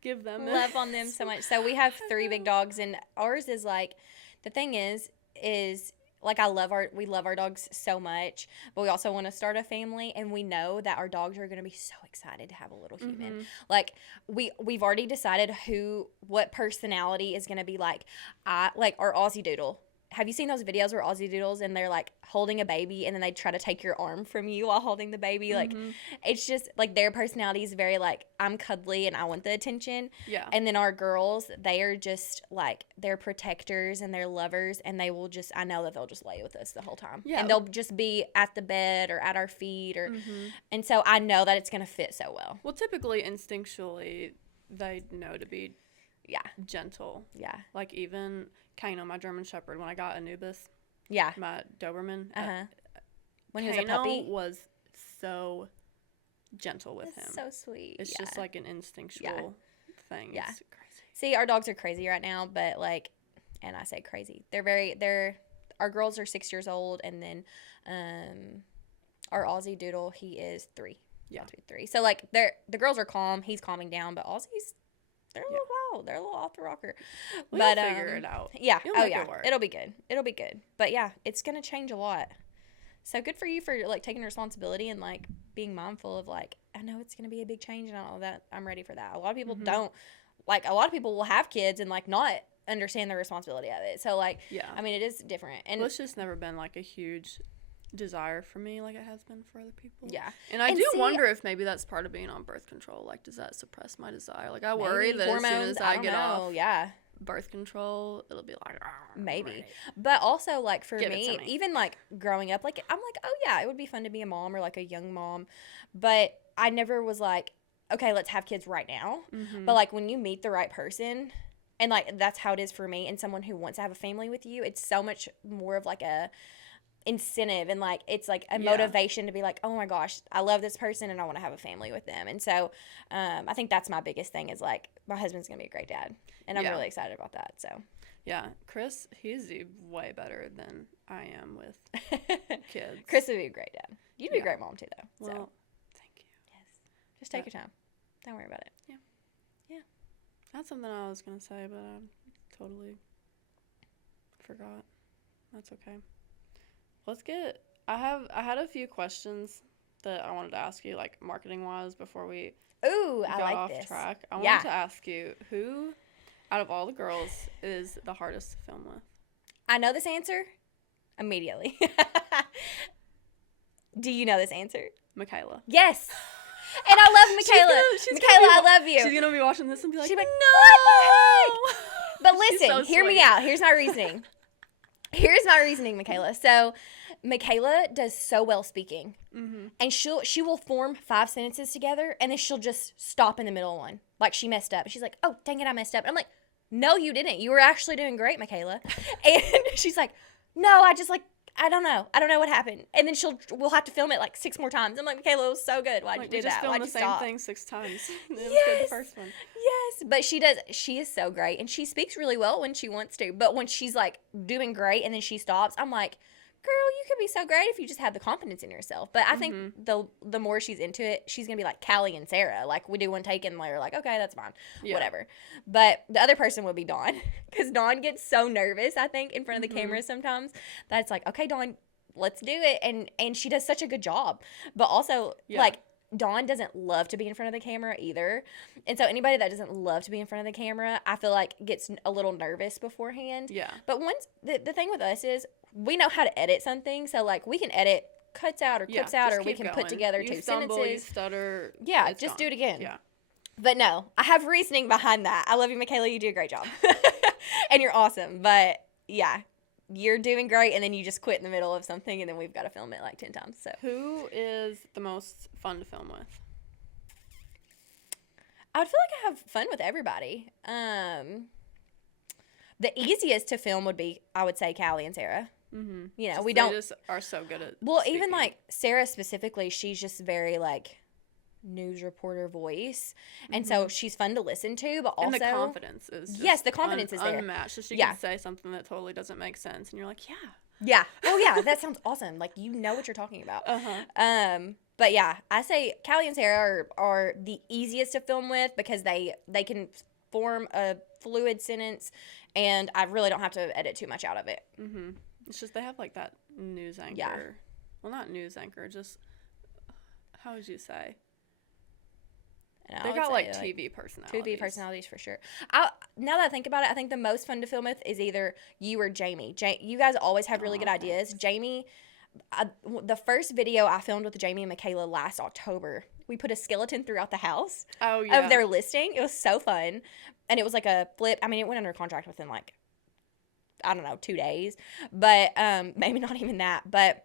give them Love on them so much. So we have 3 big dogs, and ours is like, the thing is like we love our dogs so much, but we also want to start a family, and we know that our dogs are going to be so excited to have a little human. Mhm. Like we've already decided what personality is going to be like. Like our Aussie Doodle. Have you seen those videos where Aussie Doodles and they're like holding a baby and then they try to take your arm from you while holding the baby? Like, it's just like their personality is very like, I'm cuddly and I want the attention. Yeah. And then our girls, they are just like, they're protectors and they're lovers, and they will just, I know that they'll just lay with us the whole time. Yeah. And they'll just be at the bed or at our feet or, Mhm. and so I know that it's going to fit so well. Well, typically, instinctually, they know to be Yeah. gentle. Yeah. Like, even Kano, my German Shepherd, when I got Anubis, Yeah. my Doberman, Uh-huh. When he was a Kano puppy. was so gentle with That's him. so sweet. It's Yeah. just like an instinctual thing. Yeah. It's crazy. See, our dogs are crazy right now, but like, and I say crazy. Our girls are 6 years old, and then our Aussie Doodle, he is 3. Yeah. About to be 3. So, like, the girls are calm. He's calming down. But Aussies, they're a little wild. They're a little off the rocker. We'll figure it out. Yeah. You'll Oh, make yeah. it work. It'll be good. It'll be good. But, yeah, it's going to change a lot. So, good for you for, like, taking responsibility and, like, being mindful of, like, I know it's going to be a big change and all that. I'm ready for that. A lot of people don't. Like, a lot of people will have kids and, like, not understand the responsibility of it. So, like, Yeah. I mean, it is different. And it's just never been, like, a huge desire for me like it has been for other people. yeah. And I do wonder if maybe that's part of being on birth control. Like, does that suppress my desire? Like, I worry that hormones, as soon as I get off yeah. birth control, it'll be like, maybe. right. But also, like, for Give it me, to me. even, like, growing up, like, I'm like, oh, yeah, it would be fun to be a mom or, like, a young mom. But I never was like, okay, let's have kids right now. But, like, when you meet the right person, and, like, that's how it is for me, and someone who wants to have a family with you, it's so much more of, like, a incentive, and, like, it's, like, a motivation to be like, oh, my gosh, I love this person, and I want to have a family with them. And so I think that's my biggest thing is, like, my husband's going to be a great dad, and I'm really excited about that, so. Yeah, Chris, he's way better than I am with kids. Chris would be a great dad. You'd be a great mom, too, though. Well, so. thank you. Yes. Just take your time. Don't worry about it. Yeah. That's something I was going to say, but I totally forgot. That's okay. I had a few questions that I wanted to ask you, like, marketing-wise, before we Ooh, I got like off this. track. I wanted to ask you, who, out of all the girls, is the hardest to film with? I know this answer immediately. Do you know this answer? Michaela. Yes. And I love Michaela. Michaela, I love you. She's going to be watching this and be like, She's like, no! what the heck? But listen, so hear me sweet. out. Here's my reasoning. Here's my reasoning, Michaela. So, Michaela does so well speaking. And she will form 5 sentences together, and then she'll just stop in the middle of one. Like, she messed up. She's like, oh, dang it, I messed up. And I'm like, no, you didn't. You were actually doing great, Michaela. And she's like, no, I don't know. I don't know what happened. And then we'll have to film it like 6 more times. I'm like, Michaela, it was so good. Why'd you do that? Why'd you just film the same thing 6 times? It was good the first one. Yes, but she is so great, and she speaks really well when she wants to. But when she's like doing great and then she stops, I'm like, girl, you could be so great if you just had the confidence in yourself. But I think the more she's into it, she's gonna be like Callie and Sarah. Like, we do one take and we're like, okay, that's fine, whatever. But the other person would be Dawn, because Dawn gets so nervous, I think, in front of the camera sometimes, that it's like, okay, Dawn, let's do it. And she does such a good job. But also, like, Dawn doesn't love to be in front of the camera either. And so anybody that doesn't love to be in front of the camera, I feel like gets a little nervous beforehand. Yeah. But once the thing with us is we know how to edit something. So, like, we can edit cuts out or clips out, or we can put together 2 sentences. You stutter. Yeah, just do it again. Yeah. But no, I have reasoning behind that. I love you, Michaela. You do a great job. And you're awesome. But yeah, you're doing great, and then you just quit in the middle of something, and then we've got to film it like 10 times. So, who is the most fun to film with? I would feel like I have fun with everybody. The easiest to film would be, I would say, Callie and Sarah. You know, we don't. They just are so good at. Well, speaking. even like Sarah specifically, she's just very like news reporter voice, and so she's fun to listen to. But also, and the confidence is just the confidence is there. Unmatched. So she can say something that totally doesn't make sense, and you're like, yeah. Oh yeah, that sounds awesome. Like, you know what you're talking about. But yeah, I say Callie and Sarah are the easiest to film with, because they can form a fluid sentence, and I really don't have to edit too much out of it. It's just they have like that news anchor. Yeah. Well, not news anchor, just, how would you say? And They got like TV personalities. TV personalities for sure. Now that I think about it, I think the most fun to film with is either you or Jamie. You guys always have really good ideas. Jamie, the first video I filmed with Jamie and Michaela last October, we put a skeleton throughout the house of their listing. It was so fun. And it was like a flip. I mean, it went under contract within like, I don't know, 2 days. But maybe not even that. But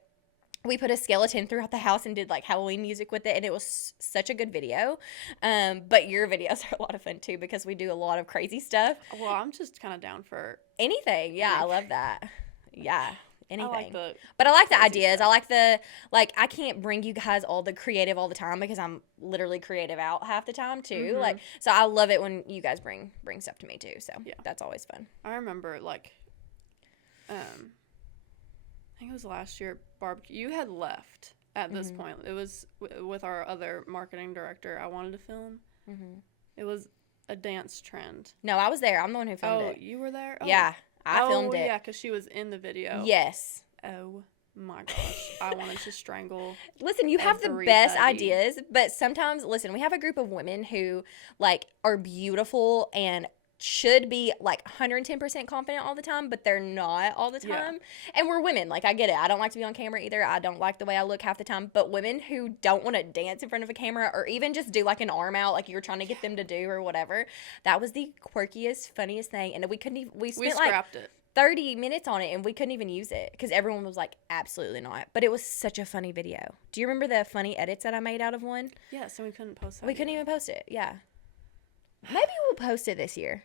we put a skeleton throughout the house and did like Halloween music with it, and it was such a good video. But your videos are a lot of fun too, because we do a lot of crazy stuff. Well, I'm just kind of down for anything. Yeah, I love that. Yeah, anything. But I like the ideas. Stuff. I like the, like, I can't bring you guys all the creative all the time, because I'm literally creative out half the time too. Like, so I love it when you guys bring stuff to me too. So that's always fun. I remember like, I think it was last year, barbecue. You had left at this point. It was with our other marketing director. I wanted to film. It was a dance trend. No, I was there. I'm the one who filmed it. Oh, you were there? Oh. Yeah, I filmed it. Oh, yeah, because she was in the video. Yes. Oh, my gosh. I wanted to strangle. Listen, you have the best ideas, but sometimes, listen, we have a group of women who, like, are beautiful and should be, like, 110% confident all the time, but they're not all the time. Yeah. And we're women. Like, I get it. I don't like to be on camera either. I don't like the way I look half the time. But women who don't want to dance in front of a camera or even just do, like, an arm out like you were trying to get them to do or whatever, that was the quirkiest, funniest thing. And we couldn't even, we spent, like, 30 minutes on it, and we couldn't even use it because everyone was like, absolutely not. But it was such a funny video. Do you remember the funny edits that I made out of one? Yes, and we couldn't post that. We couldn't even post it, yeah. Maybe we'll post it this year.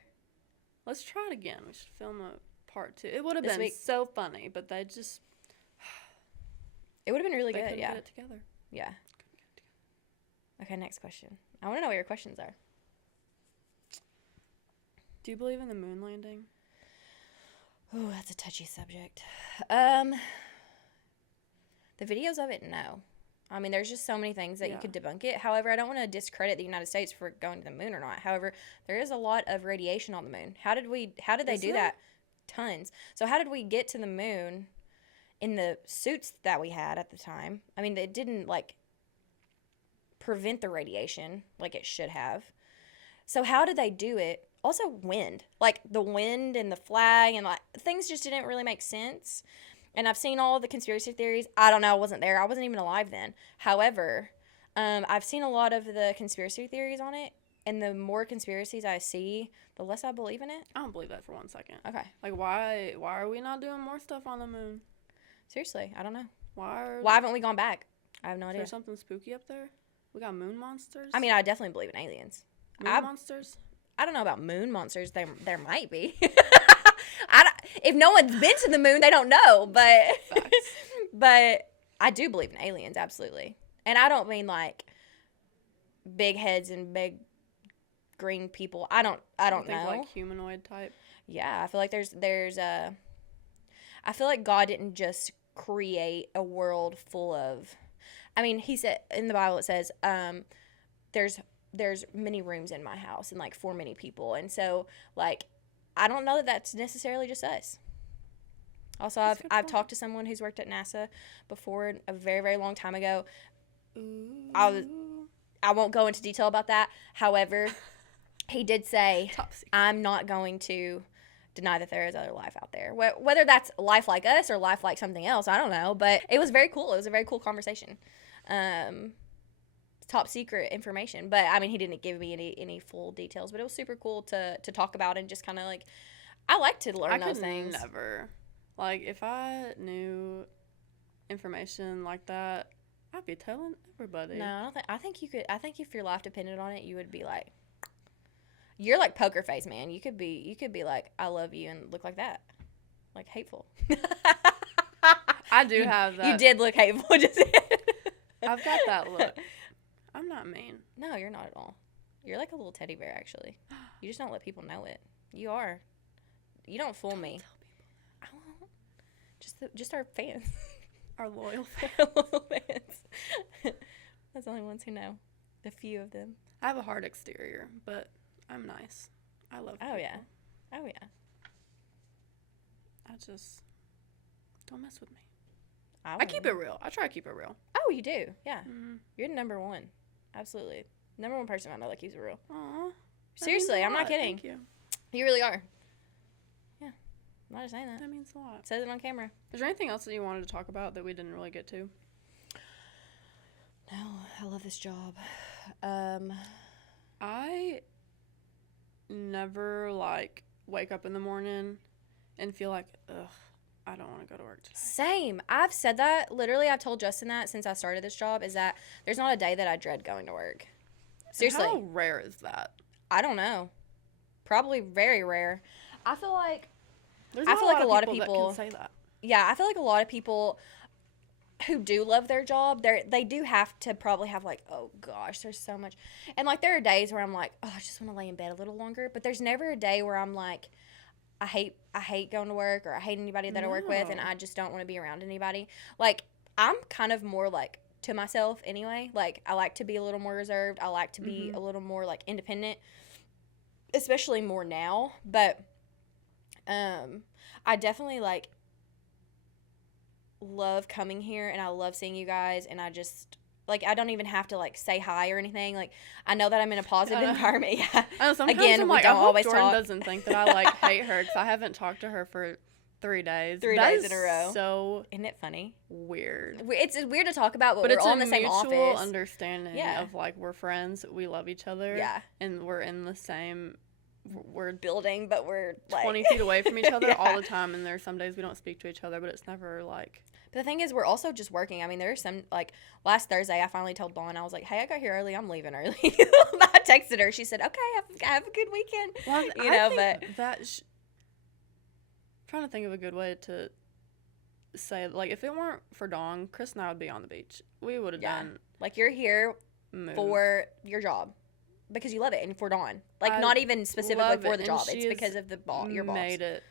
Let's try it again. We should film a part 2. It would have been so funny, but they just... It would have been really good, yeah. Get it together. Yeah. Okay, next question. I want to know what your questions are. Do you believe in the moon landing? Oh, that's a touchy subject. The videos of it, no. I mean, there's just so many things that you could debunk it. However, I don't want to discredit the United States for going to the moon or not. However, there is a lot of radiation on the moon. How did they do that? Tons. So how did we get to the moon in the suits that we had at the time? I mean, it didn't, like, prevent the radiation like it should have. So how did they do it? Also, wind. Like, the wind and the flag and, like, things just didn't really make sense. And I've seen all the conspiracy theories. I don't know. I wasn't there. I wasn't even alive then. However, I've seen a lot of the conspiracy theories on it. And the more conspiracies I see, the less I believe in it. I don't believe that for 1 second. Okay. Like, why are we not doing more stuff on the moon? Seriously, I don't know. Why haven't we gone back? I have no idea. Is there something spooky up there? We got moon monsters? I mean, I definitely believe in aliens. Moon monsters? I don't know about moon monsters. There might be. If no one's been to the moon, they don't know. But I do believe in aliens, absolutely. And I don't mean like big heads and big green people. I don't know. Like humanoid type. Yeah, I feel like I feel like God didn't just create a world full of. I mean, he said in the Bible it says, there's many rooms in my house and like for many people, and so like I don't know that that's necessarily just us. Also, I've talked to someone who's worked at NASA before a very, very long time ago. Ooh. I won't go into detail about that. However, he did say, I'm not going to deny that there is other life out there. Whether that's life like us or life like something else, I don't know. But it was very cool. It was a very cool conversation. Top secret information. But, I mean, he didn't give me any full details. But it was super cool to talk about and just kind of like, I like to learn those things. Never. Like, if I knew information like that, I'd be telling everybody. No, I think you could. I think if your life depended on it, you would be like, you're like poker face, man. You could be like, I love you, and look like that, like hateful. I do have that. You did look hateful. Just I've got that look. I'm not mean. No, you're not at all. You're like a little teddy bear, actually. You just don't let people know it. You are. You don't fool me. I won't. Just our fans. Our loyal fans. That's the only ones who know. The few of them. I have a hard exterior, but I'm nice. I love people. Oh, yeah. Oh, yeah. I just... don't mess with me. I keep it real. I try to keep it real. Oh, you do. Yeah. Mm-hmm. You're number one. Absolutely. Number one person I know that keeps it real. Aww. Seriously, I'm not kidding. Thank you. You really are. Yeah. I'm not just saying that. That means a lot. It says it on camera. Is there anything else that you wanted to talk about that we didn't really get to? No, I love this job. I never, like, wake up in the morning and feel like, ugh, I don't want to go to work today. Same. I've said that. Literally, I've told Justin that since I started this job, is that there's not a day that I dread going to work. Seriously. And how rare is that? I don't know. Probably very rare. I feel like a lot of people that can say that. Yeah, I feel like a lot of people who do love their job, they do have to probably have like, oh gosh, there's so much. And like there are days where I'm like, oh, I just want to lay in bed a little longer. But there's never a day where I'm like, I hate going to work, or I hate anybody that I work with, and I just don't want to be around anybody. Like, I'm kind of more like to myself anyway. Like, I like to be a little more reserved. I like to be Mhm. a little more, like, independent, especially more now. But I definitely, like, love coming here, and I love seeing you guys, and I just, like, I don't even have to, like, say hi or anything. Like, I know that I'm in a positive environment. Yeah. I know, sometimes Again, I'm we like, don't I hope always Jordan talk. doesn't think that I, like, hate her, because I haven't talked to her for 3 days. 3 That days is in a row. so Isn't it funny? weird. It's weird to talk about, but we're it's all a in the same mutual office. understanding Yeah. of, like, we're friends, we love each other, Yeah. and we're in the same, we're Building, but we're, like, 20 feet away from each other Yeah. all the time, and there's some days we don't speak to each other, but it's never, like... But the thing is, we're also just working. I mean, there's some, like, last Thursday, I finally told Dawn, I was like, hey, I got here early. I'm leaving early. I texted her. She said, okay, have a good weekend. Well, You know, but trying to think of a good way to say, like, if it weren't for Dawn, Chris and I would be on the beach. We would have Yeah. done like, you're here move. for your job because you love it and for Dawn. Like, I not even specifically love for it, the and job. she It's because of the your boss. made it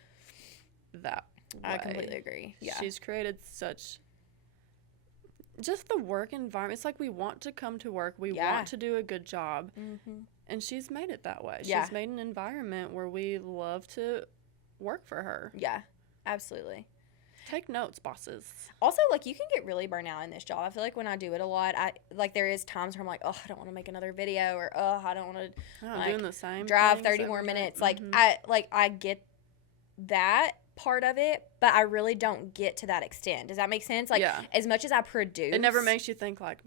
that way. I completely agree. Yeah. She's created such... just the work environment. It's like we want to come to work. We Yeah. want to do a good job. Mm-hmm. And she's made it that way. Yeah. She's made an environment where we love to work for her. Yeah, absolutely. Take notes, bosses. Also, like, you can get really burnt out in this job. I feel like when I do it a lot, there is times where I'm like, oh, I don't want to make another video, or oh, I don't want to like, doing the same drive things 30 more every day. minutes. Like, Mhm. I get that part of it, but I really don't get to that extent. Does that make sense? Like, Yeah. as much as I produce, It never makes you think, like, are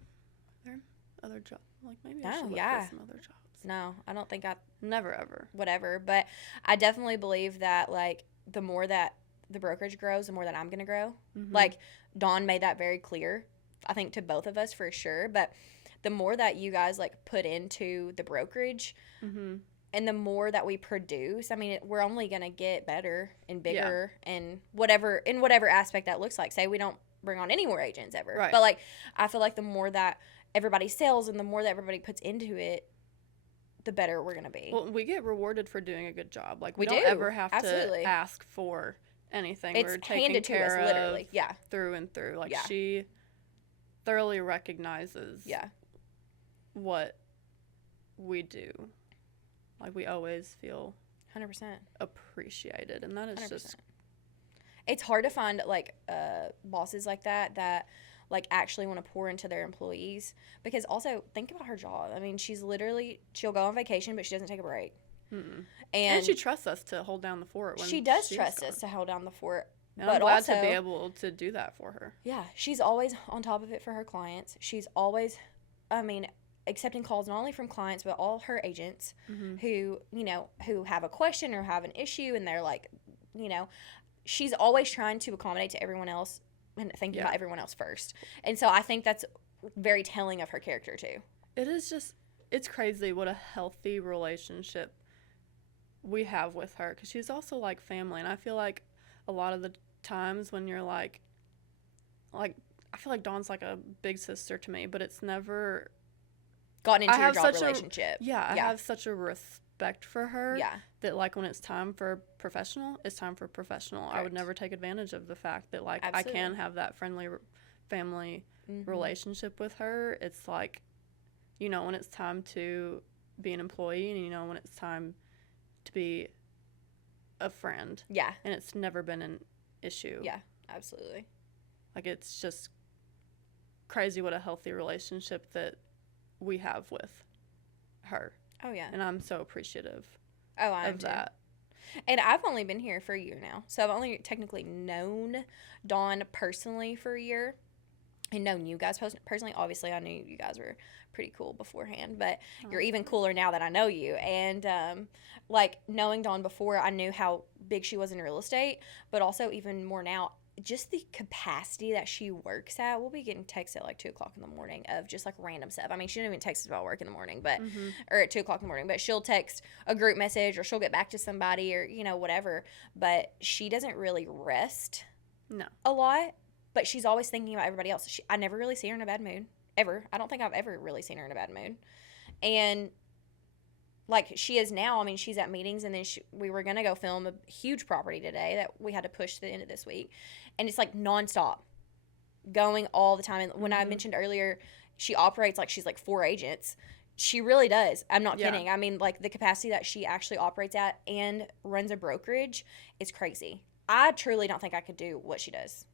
there other jobs? Like, maybe I No, should look yeah. for some other jobs. No, I don't think I Never, ever. whatever. But I definitely believe that, like, the more that the brokerage grows, the more that I'm gonna grow. Mhm. Like, Dawn made that very clear, I think, to both of us for sure. But the more that you guys, like, put into the brokerage, Mhm. and the more that we produce, I mean, we're only gonna get better and bigger, and whatever aspect that looks like. Say we don't bring on any more agents ever, Right. but, like, I feel like the more that everybody sells and the more that everybody puts into it, the better we're gonna be. Well, we get rewarded for doing a good job. Like, we We don't do. ever have Absolutely. to ask for anything. It's We're taken handed to us, care literally. of Yeah. through and through. Like, Yeah. she thoroughly recognizes Yeah. what we do. Like, we always feel 100%. appreciated, and that is 100%. just... It's hard to find, like, bosses like that, like, actually want to pour into their employees. Because also, think about her job. I mean, she'll go on vacation, but she doesn't take a break. Mm-mm. And And she trusts us to hold down the fort when she does she's trust gone. us to hold down the fort. And but I'm glad also, to be able to do that for her. yeah, she's always on top of it for her clients. She's always, I mean, accepting calls not only from clients, but all her agents Mm-hmm. who have a question or have an issue, and they're like, she's always trying to accommodate to everyone else and thinking Yeah. about everyone else first. And so I think that's very telling of her character too. It is just... it's crazy what a healthy relationship we have with her, because she's also like family. And I feel like a lot of the times when you're like I feel like Dawn's like a big sister to me, but it's never Gotten into I your have job such a- relationship. I have such a respect for her Yeah. that, like, when it's time for professional, it's time for professional. I would Correct. never take advantage of the fact that, like, I Absolutely. can have that friendly family Mhm. relationship with her. It's like, when it's time to be an employee, and when it's time to be a friend, Yeah. and it's never been an issue. Yeah. Absolutely. Like, it's just crazy what a healthy relationship that we have with her, Oh yeah. and I'm so appreciative Oh, I am of too. that. And I've only been here for a year now. So I've only technically known Dawn personally for a year and known you guys personally. Obviously, I knew you guys were pretty cool beforehand, but you're even cooler now that I know you. And, like, knowing Dawn before, I knew how big she was in real estate, but also even more now, just the capacity that she works at. We'll be getting texts at like 2 o'clock in the morning of just like random stuff. I mean, she don't even text us about work in the morning, but or at 2 o'clock in the morning, but she'll text a group message or she'll get back to somebody or whatever. But she doesn't really rest No. a lot. But she's always thinking about everybody else. I never really see her in a bad mood ever. I don't think I've ever really seen her in a bad mood, and like she is now. I mean, she's at meetings, and then we were gonna go film a huge property today that we had to push to the end of this week, and it's like nonstop. going all the time. And when I mentioned earlier, she operates like she's like 4 agents. She really does. I'm not kidding. I mean, like, the capacity that she actually operates at and runs a brokerage is crazy. I truly don't think I could do what she does.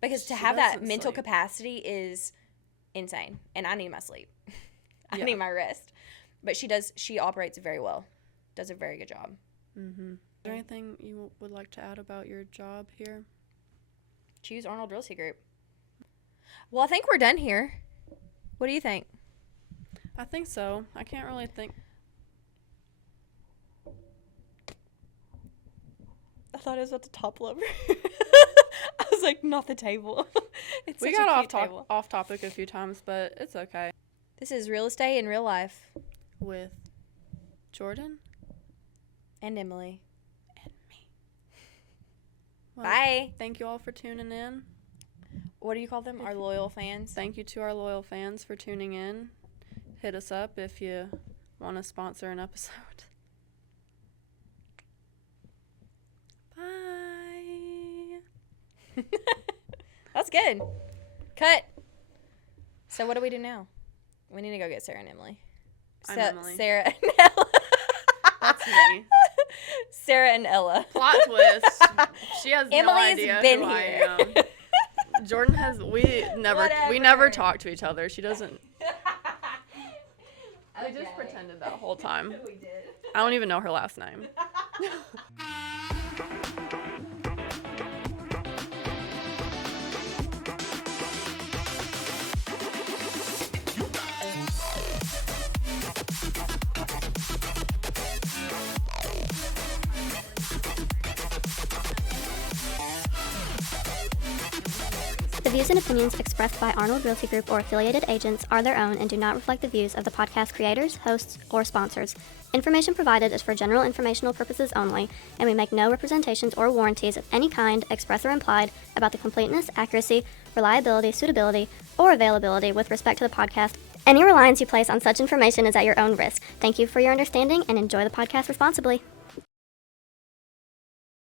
Because to have that mental capacity is insane. And I need my sleep. I need my rest. But she operates very well. Does a very good job. Mm-hmm. Is there anything you would like to add about your job here? Choose Arnold Realty Group. Well, I think we're done here. What do you think? I think so. I can't really think. I thought it was about to topple over. I was like, not the table. We got off topic a few times, but it's okay. This is Real Estate in Real Life. With Jordan. And Emily. And me. Well, bye. Thank you all for tuning in. What do you call them? Our loyal fans? Thank you to our loyal fans for tuning in. Hit us up if you want to sponsor an episode. Bye. That's good. Cut. So what do we do now? We need to go get Sarah and Emily. I'm Emily. Sarah and Ella. That's me. Sarah and Ella. Plot twist. She has Emily's no idea been who here. I am. Jordan has. We never talk to each other. She doesn't. We just pretended that whole time. We did. I don't even know her last name. The views and opinions expressed by Arnold Realty Group or affiliated agents are their own and do not reflect the views of the podcast creators, hosts, or sponsors. Information provided is for general informational purposes only, and we make no representations or warranties of any kind, express or implied, about the completeness, accuracy, reliability, suitability, or availability with respect to the podcast. Any reliance you place on such information is at your own risk. Thank you for your understanding and enjoy the podcast responsibly.